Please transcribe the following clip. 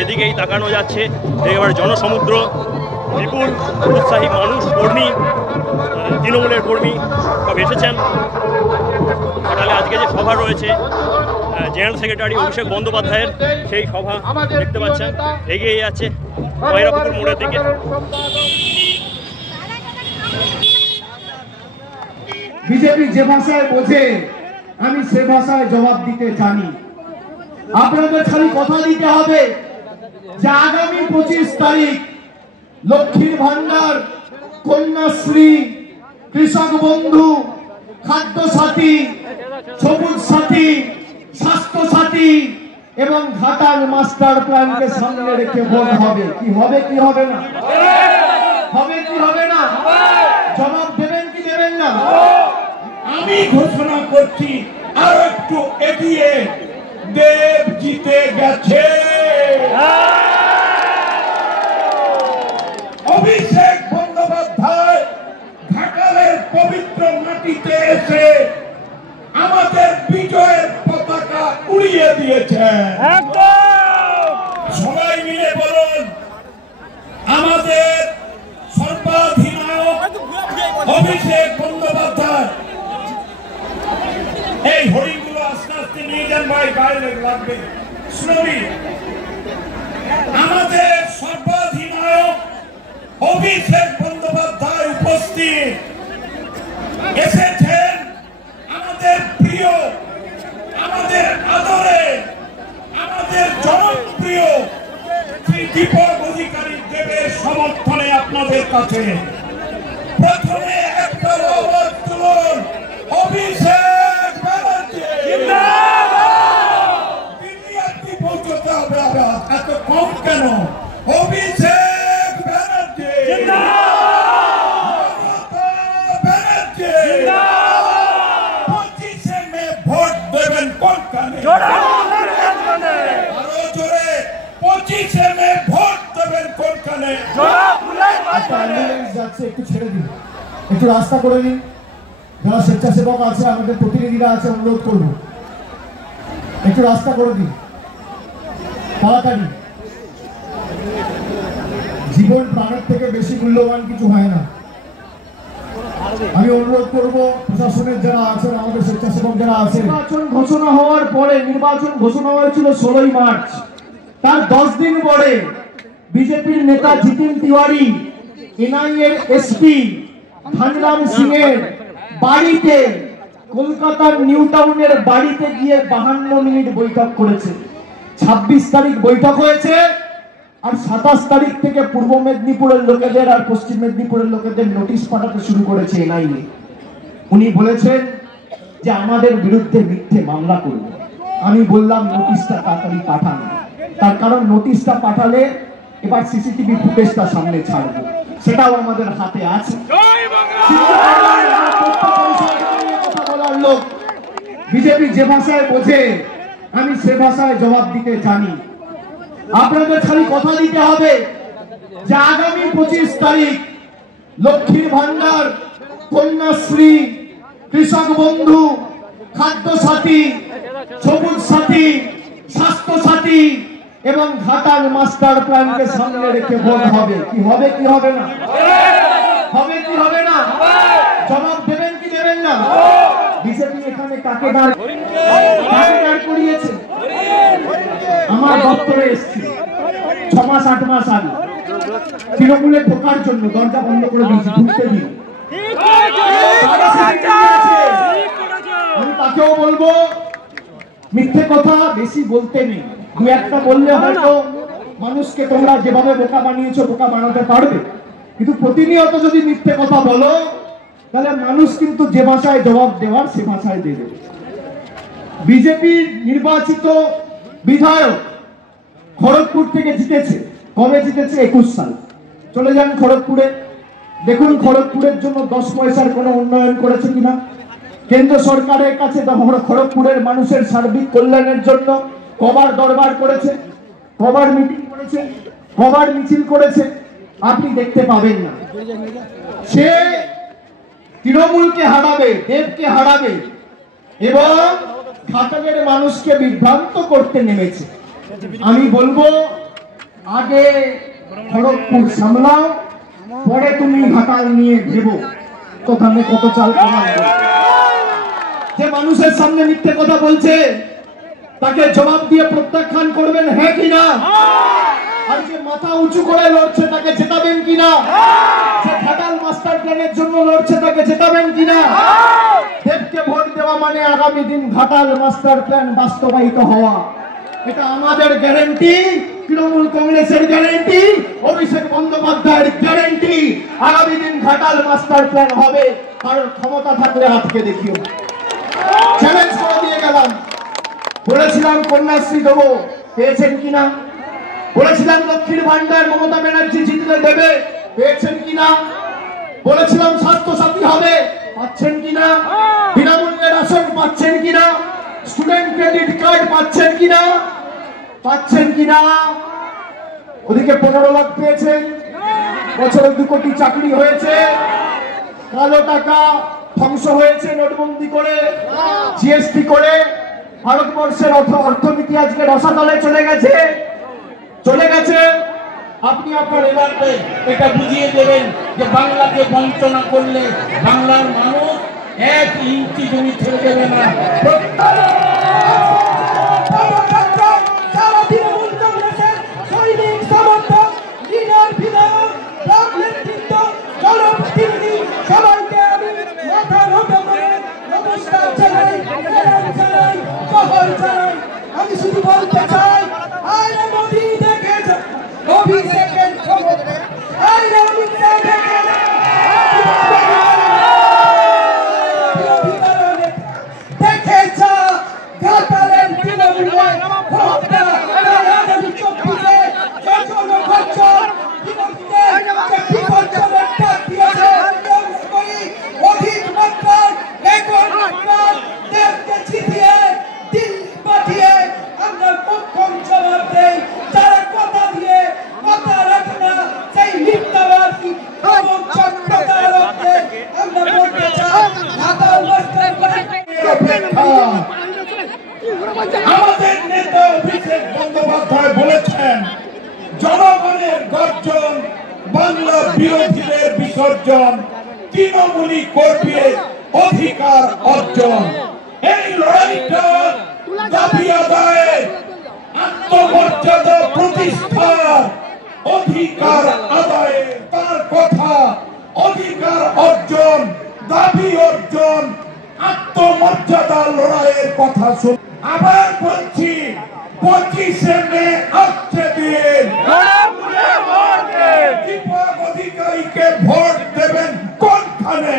যেদিকেই তাকানো যাচ্ছে একেবারে জনসমুদ্র, বিপুল উৎসাহী মানুষ, কর্মী, তৃণমূলের কর্মী সব এসেছেন। ঘাটালে আজকে যে সভা রয়েছে জেনারেল সেক্রেটারি অভিষেক বন্দ্যোপাধ্যায়ের, সেই সভা দেখতে পাচ্ছেন এগিয়ে যাচ্ছে ময়রাপুকুর মোড়ের দিকে। বিজেপি যে ভাষায় বোঝে আমি সে ভাষায় জবাব দিতে জানি। আপনাদের খালি কথা দিতে হবে যে আগামী 25 তারিখ লক্ষ্মীর ভান্ডার, কন্যাশ্রী, কৃষক বন্ধু, খাদ্য সাথী, সবুজ সাথী, স্বাস্থ্য সাথী এবং ঘাটাল মাস্টার প্ল্যানকে সামনে রেখে ভোট হবে। কি হবে কি হবে না? হবে কি হবে না? জবাব দেবেন কি দেবেন না? আমি ঘোষণা করছি আর একটু এগিয়ে দেব জিতে গেছে। অভিষেক বন্দ্যোপাধ্যায় ঘাটালের পবিত্র মাটিতে এসে আমাদের বিজয়ের পতাকা উড়িয়ে দিয়েছে। সবাই মিলে বলুন, আমাদের সর্বাধিনায়ক অভিষেক বন্দ্যোপাধ্যায়। এই হরিণগুলো আস্তে আস্তে নিয়ে যান ভাই, বাইরে লাগবে। শুনবি, আমাদের সর্বাধিনায়ক অভিষেক বন্দ্যোপাধ্যায় উপস্থিত এসেছেন। আমাদের প্রিয়, আমাদের আদরে, আমাদের জনপ্রিয় শ্রী দীপক অধিকারী দেবের সমর্থনে আপনাদের কাছে প্রথমে একটা আওয়াজ তুলুন, অভিষেক ব্যানার্জি জিন্দাবাদ। দিল্লি পৌঁছতে হবে, এত কম কেন? অভিষেক ব্যানার্জি জিন্দাবাদ, মমতা ব্যানার্জি জিন্দাবাদ। 25 মে ভোট দেবেন কোনখানে? আরো জোরে, 25 মে ভোট দেবেন কোনখানে? যাচ্ছে, একটু ছেড়ে দিন, একটু রাস্তা করে নিন। যারা স্বেচ্ছাসেবক আছে, আমাদের প্রতিনিধিরা আছে, অনুরোধ করব একটু রাস্তা করে দিন তাড়াতাড়ি। জীবন প্রাণের থেকে বেশি মূল্যবান কিছু হয় না। আমি অনুরোধ করব প্রশাসনের যারা আছেন, আমাদের স্বেচ্ছাসেবক যারা আছেন, নির্বাচন ঘোষণা হওয়ার পরে, নির্বাচন ঘোষণা হয়েছিল 16 মার্চ, তার 10 দিন পরে বিজেপির নেতা জিতেন তিওয়ারি এনআইএর এসপি ধনরাম সিং এর বাড়িতে, কলকাতার নিউ টাউনের বাড়িতে গিয়ে 52 মিনিট বৈঠক করেছে। 26 তারিখ বৈঠক হয়েছে, আর 27 তারিখ থেকে পূর্ব মেদিনীপুরের লোকেদের আর পশ্চিম মেদিনীপুরের লোকেদের নোটিশ পাঠাতে শুরু করেছে এনআইএ। উনি বলেছেন যে আমাদের বিরুদ্ধে মিথ্যে মামলা করবে। আমি বললাম নোটিশটা তাড়াতাড়ি পাঠান, তার কারণ নোটিশটা পাঠালে এবার সিসিটিভি ফুটেজটা সামনে ছাড়বো, সেটাও আমাদের হাতে আছে। লোক বিজেপি যে ভাষায় বোঝে আমি সে ভাষায় জবাব দিতে জানি। আপনাদের খালি কথা দিতে হবে যে আগামী 25 তারিখ লক্ষ্মীর ভান্ডার, কন্যাশ্রী, কৃষক বন্ধু, খাদ্য সাথী, সবুজ সাথী, স্বাস্থ্য সাথী এবং ঘাটাল মাস্টার প্ল্যানকে সামনে রেখে ভোট হবে। কি হবে কি হবে না? হবে কি হবে না? জবাব দেবেন কি দেবেন না? বিজেপি এখানে কাকে দাঁড় করিয়েছে? আমার দপ্তরে এসেছি 6 মাস 8 মাস আগে, তৃণমূলে ঢোকার জন্য দরজা বন্ধ করে দিয়েছি, ঢুকতে দিন। আমি তাকেও বলবো মিথ্যে কথা বেশি বলতে নেই, দু একটা বললে হয়তো মানুষকে তোমরা যেভাবে বোকা বানিয়েছো বোকা বানাতে পারবে, কিন্তু প্রতিনিয়ত যদি মিথ্যে কথা বলো তাহলে মানুষ কিন্তু যে ভাষায় জবাব দেওয়ার সে ভাষায় দেবে। বিজেপির নির্বাচিত বিধায়ক খড়গপুর থেকে জিতেছে। কবে জিতেছে? 21 সাল। চলে যান খড়গপুরে, দেখুন খড়গপুরের জন্য 10 পয়সার কোনো উন্নয়ন করেছে কিনা। কেন্দ্র সরকারের কাছে খড়গপুরের মানুষের সার্বিক কল্যাণের জন্য কবার দরবার করেছে, কবার মিটিং করেছে, কবার মিছিল করেছে, আপনি দেখতে পাবেন না। সে তৃণমূলকে হারাবে, দেবকে হারাবে এবং ঘাটালের মানুষকে বিভ্রান্ত করতে নেমেছে। আমি বলবো আগে খড়গপুর সামলাও, পরে তুমি ঘাটাল নিয়ে ভেবো কোথানে কত চাল প্রমাণ করো। যে মানুষের সামনে মিথ্যে কথা বলছে তাকে জবাব দিয়ে প্রত্যাখ্যান করবেন, হ্যাঁ কিনা? আর যে মাথা উঁচু করে লড়ছে তাকে জেতাবেন কিনা? যে ঘাটাল মাস্টার প্ল্যানের জন্য লড়ছে তাকে জেতাবেন কিনা? দেবকে ভোট দেওয়া মানে আগামী দিন ঘাটাল মাস্টার প্ল্যান বাস্তবায়িত হওয়া, এটা আমাদের গ্যারান্টি, তৃণমূল কংগ্রেসের গ্যারান্টি, অভিষেক বন্দ্যোপাধ্যায়ের গ্যারান্টি। আগামী দিন ঘাটাল মাস্টার প্ল্যান হবে। কারণ ক্ষমতা থাকলে আজকে দেখিও, চ্যালেঞ্জ করে দিয়ে গেলাম। বলেছিলাম কন্যাশ্রী দেবো, পেয়েছেন কিনা? বলেছিলাম লক্ষ্মীর ভান্ডার মমতা ব্যানার্জি জিতলে দেবে, পেয়েছেন কিনা? বলেছিলাম স্বাস্থ্য সাথী হবে, পাচ্ছেন কিনা? বিনামূল্যে রাশন পাচ্ছেন কিনা? স্টুডেন্ট ক্রেডিট কার্ড পাচ্ছেন কিনা? পাচ্ছেন কিনা? ওদিকে 15 লাখ পেয়েছেন, বছরে 2 কোটি চাকরি হয়েছে, কালো টাকা ধ্বংস হয়েছে নোটবন্দি করে, জিএসটি করে। ভারতবর্ষের অর্থনীতি আজকে রসাতলে চলে গেছে। আপনি আপনার এলাকায় এটা বুঝিয়ে দেবেন যে বাংলাকে বঞ্চনা করলে বাংলার মানুষ 1 ইঞ্চি জমি ছেড়ে দেবে না। আমি শুধু বলতে চাই, আরে মোদি দেখে অভিষেকের খবর, আরে অমিত শাহ দেখে যা ঘাটালের তৃণমূলে ভোটটা আগামী 24-এ যখন খরচ বিপর্যয়ের ডাক দিয়েছে অধিক মাত্রায় এখন দেশকে জিতিয়ে দিল্লি পাঠিয়ে আমরা পক্ষম জবাব দেই। যারা কথা দিয়ে কথা রাখে না, সেই মিথ্যাবাদী এবং চক্রতারককে আমরা বলতে চাই ঘাটাল মাস্টার প্ল্যান। আমাদের নেতা অভিষেক বন্দ্যোপাধ্যায় বলেছেন, জনগণের গর্জন, বাংলা বিরোধীদের বিসর্জন, তৃণমূলী কর্মীর অধিকার অর্জন। এই লড়াইটা দাবি আদায়ে, আত্মমর্যাদা প্রতিষ্ঠার, অধিকার আদায়ে, তার কথা অধিকার অর্জন, দাবি অর্জন, আত্মমর্যাদা লড়াইয়ের কথা শুন। আবার বলছি, 25শে মে আসছে দিন, দীপক অধিকারীকে ভোট দেবেন কোনখানে?